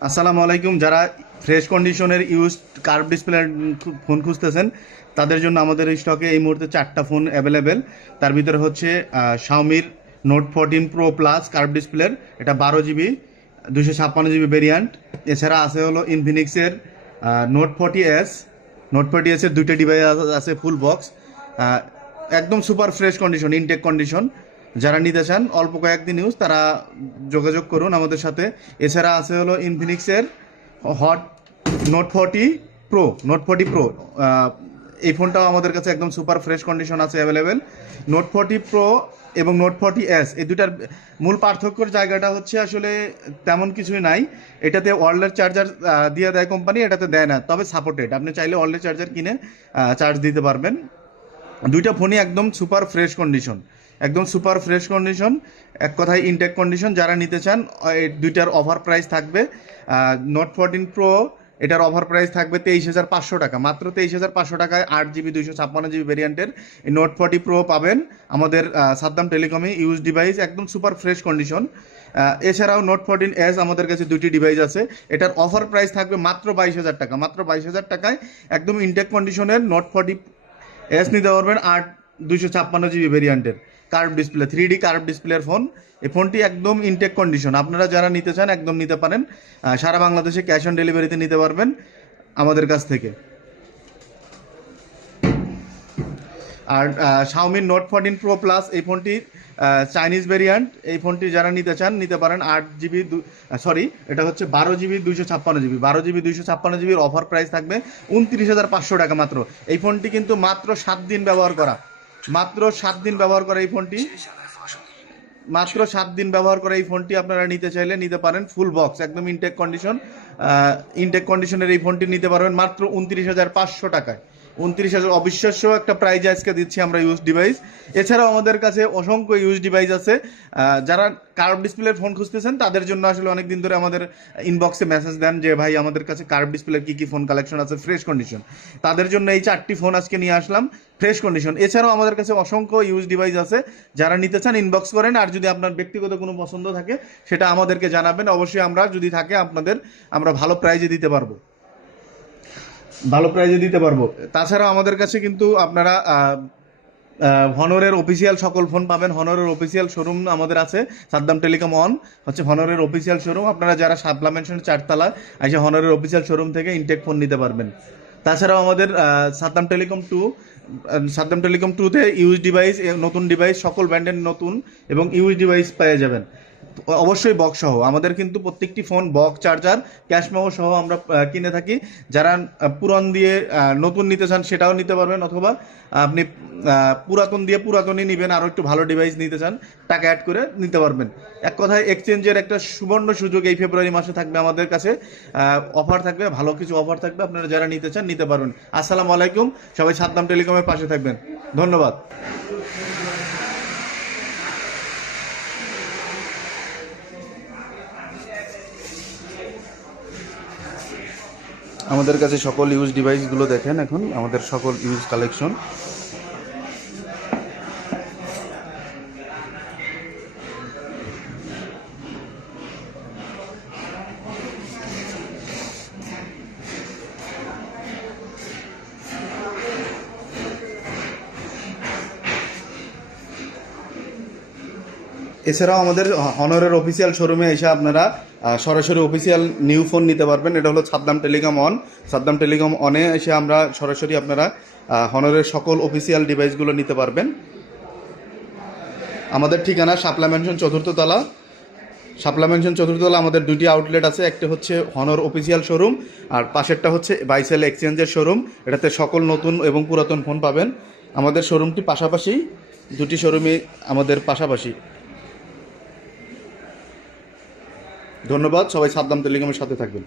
আসসালামু আলাইকুম। যারা ফ্রেশ কন্ডিশনের ইউজ কার্ভ ডিসপ্লে ফোন খুঁজতেছেন, তাদের জন্য আমাদের স্টকে এই মুহূর্তে চারটা ফোন অ্যাভেলেবেল তার ভিতরে হচ্ছে শাওমির note fourteen pro plus curve ডিসপ্লের এটা বারো জিবি দুশো ছাপ্পান্ন জিবি ভেরিয়ান্ট এছাড়া আছে হলো ইনফিনিক্সের note forty S note forty এসের দুইটা ডিভাইস আছে ফুল বক্স একদম super fresh condition intact condition যারা নিতে চান, অল্প কয়েকদিন ইউজ তারা যোগাযোগ করুন আমাদের সাথে। এছাড়া আছে হলো ইনফিনিক্সের hot note forty pro note forty pro এই ফোনটাও আমাদের কাছে একদম সুপার ফ্রেশ কন্ডিশন আছে অ্যাভেলেবেল নোট ফোরটি প্রো এবং নোট ফোরটি এস এই দুটার মূল পার্থক্যর জায়গাটা হচ্ছে আসলে তেমন কিছুই নাই। এটাতে ওয়ার্ল্ডের চার্জার দিয়ে দেয় কোম্পানি এটাতে দেয় না, তবে সাপোর্টেড আপনি চাইলে ওয়ার্ল্ডের চার্জার কিনে চার্জ দিতে পারবেন। দুইটা ফোনই একদম সুপার ফ্রেশ কন্ডিশন একদম সুপার ফ্রেশ কন্ডিশন, এক কথায় ইনটেক কন্ডিশন, যারা নিতে চান দুইটার অফার প্রাইস থাকবে নোট ফোরটিন প্রো এটার অফার প্রাইস থাকবে তেইশ হাজার পাঁচশো টাকা। মাত্র তেইশ হাজার পাঁচশো টাকায় আট জিবি দুইশো ছাপ্পান্ন জিবি ভেরিয়েন্টের এই নোট ফোরটি প্রো পাবেন। আমাদের সাদ্দাম টেলিকমে ইউজ ডিভাইস একদম সুপার ফ্রেশ কন্ডিশন। এছাড়াও নোট ফোরটিন এস আমাদের কাছে দুটি ডিভাইস আছে। এটার অফার প্রাইস থাকবে মাত্র বাইশ হাজার টাকা। মাত্র বাইশ হাজার টাকায় একদম ইনটেক কন্ডিশনের নোট ফোরটি এস নিতে পারবেন আট, দুইশো ছাপ্পান্ন জিবি ভেরিয়েন্টের curve display three D curve ডিসপ্লের ফোন। এই ফোনটি একদম ইনটেক কন্ডিশন আপনারা যারা নিতে চান, একদম নিতে পারেন। সারা বাংলাদেশে ক্যাশ অন ডেলিভারিতে নিতে পারবেন আমাদের কাছ থেকে। আর শাওমির নোট ফোরটিন প্রো প্লাস এই ফোনটি চাইনিজ ভেরিয়েন্ট এই ফোনটি যারা নিতে চান, নিতে পারেন আট জিবি সরি এটা হচ্ছে বারো জিবি দুইশো ছাপ্পান্ন জিবি বারো জিবি দুইশো ছাপ্পান্ন জিবির অফার প্রাইস থাকবে উনত্রিশ হাজার পাঁচশো টাকা মাত্র। এই ফোনটি কিন্তু মাত্র সাত দিন ব্যবহার করা। মাত্র সাত দিন ব্যবহার করা এই ফোনটি। মাত্র সাত দিন ব্যবহার করা এই ফোনটি আপনারা নিতে চাইলে নিতে পারেন ফুল বক্স একদম ইনটেক কন্ডিশন ইনটেক কন্ডিশনের এই ফোনটি নিতে পারবেন মাত্র উনত্রিশ হাজার পাঁচশো টাকায়। উনত্রিশ হাজার অবিশ্বাস্য একটা প্রাইজ আজকে দিচ্ছি আমরা ইউজ ডিভাইস এছাড়াও আমাদের কাছে অসংখ্য ইউজ ডিভাইস আছে। যারা কার্ভ ডিসপ্লের ফোন খুঁজতেছেন, তাদের জন্য আসলে অনেক দিন ধরে আমাদের ইনবক্সে মেসেজ দেন যে, ভাই, আমাদের কাছে কার্ভ ডিসপ্লের কি কি ফোন কালেকশন আছে? ফ্রেশ কন্ডিশন তাদের জন্য এই চারটি ফোন আজকে নিয়ে আসলাম ফ্রেশ কন্ডিশন এছাড়াও আমাদের কাছে অসংখ্য ইউজ ডিভাইস আছে। যারা নিতে চান ইনবক্স করেন। আর যদি আপনার ব্যক্তিগত কোনো পছন্দ থাকে, সেটা আমাদেরকে জানাবেন। অবশ্যই আমরা যদি থাকে, আপনাদের আমরা ভালো প্রাইজে দিতে পারব। ভালো প্রাইজে দিতে পারব। তাছাড়া আমাদের কাছে কিন্তু আপনারা হনরের অফিসিয়াল সকল ফোন পাবেন। হনরের অফিসিয়াল শোরুম আমাদের আছে, সাদ্দাম টেলিকম অন হচ্ছে হনরের অফিসিয়াল শোরুম আপনারা যারা সাবলা মেনশন চারতলা, এসে হনরের অফিসিয়াল শোরুম থেকে ইনটেক ফোন নিতে পারবেন। তাছাড়াও আমাদের Saddam telecom two Saddam telecom টুতে ইউজ ডিভাইস নতুন ডিভাইস সকল ব্র্যান্ডের নতুন এবং ইউজ ডিভাইস পেয়ে যাবেন। অবশ্যই বক্স সহ। আমাদের কিন্তু প্রত্যেকটি phone box, charger, cash memo সহ আমরা কিনে থাকি। যারা পুরন দিয়ে নতুন নিতে চান সেটাও নিতে পারবেন অথবা আপনি পুরাতন দিয়ে পুরাতনই নেবেন, আরও একটু ভালো ডিভাইস নিতে চান টাকা অ্যাড করে নিতে পারবেন। এক কথায় এক্সচেঞ্জের একটা সুবর্ণ সুযোগ এই ফেব্রুয়ারি মাসে থাকবে আমাদের কাছে। অফার থাকবে, ভালো কিছু অফার থাকবে, আপনারা যারা নিতে চান নিতে পারবেন। আসসালামু আলাইকুম, সবাই সাদ্দাম টেলিকমের পাশে থাকবেন। ধন্যবাদ। আমাদের কাছে সকল ইউজ ডিভাইসগুলো দেখেন এখন আমাদের সকল ইউজ কালেকশন এছাড়াও আমাদের হনরের অফিসিয়াল শোরুমে এসে আপনারা সরাসরি অফিসিয়াল নিউ ফোন নিতে পারবেন। এটা হলো Saddam telecom on Saddam telecom অনে এসে আমরা সরাসরি আপনারা হনরের সকল অফিসিয়াল ডিভাইসগুলো নিতে পারবেন। আমাদের ঠিকানা শাপলা ম্যানশন চতুর্থ তলা। শাপলা ম্যানশন চতুর্থ তলা আমাদের দুইটি আউটলেট আছে। একটা হচ্ছে হনর অফিসিয়াল শোরুম আর পাশেরটা হচ্ছে বাইসেল এক্সচেঞ্জের শোরুম এটাতে সকল নতুন এবং পুরাতন ফোন পাবেন। আমাদের শোরুমটি পাশাপাশি, দুটি শোরুমই আমাদের পাশাপাশি। ধন্যবাদ সবাই সাদ্দাম টেলিকমের সাথে থাকবেন।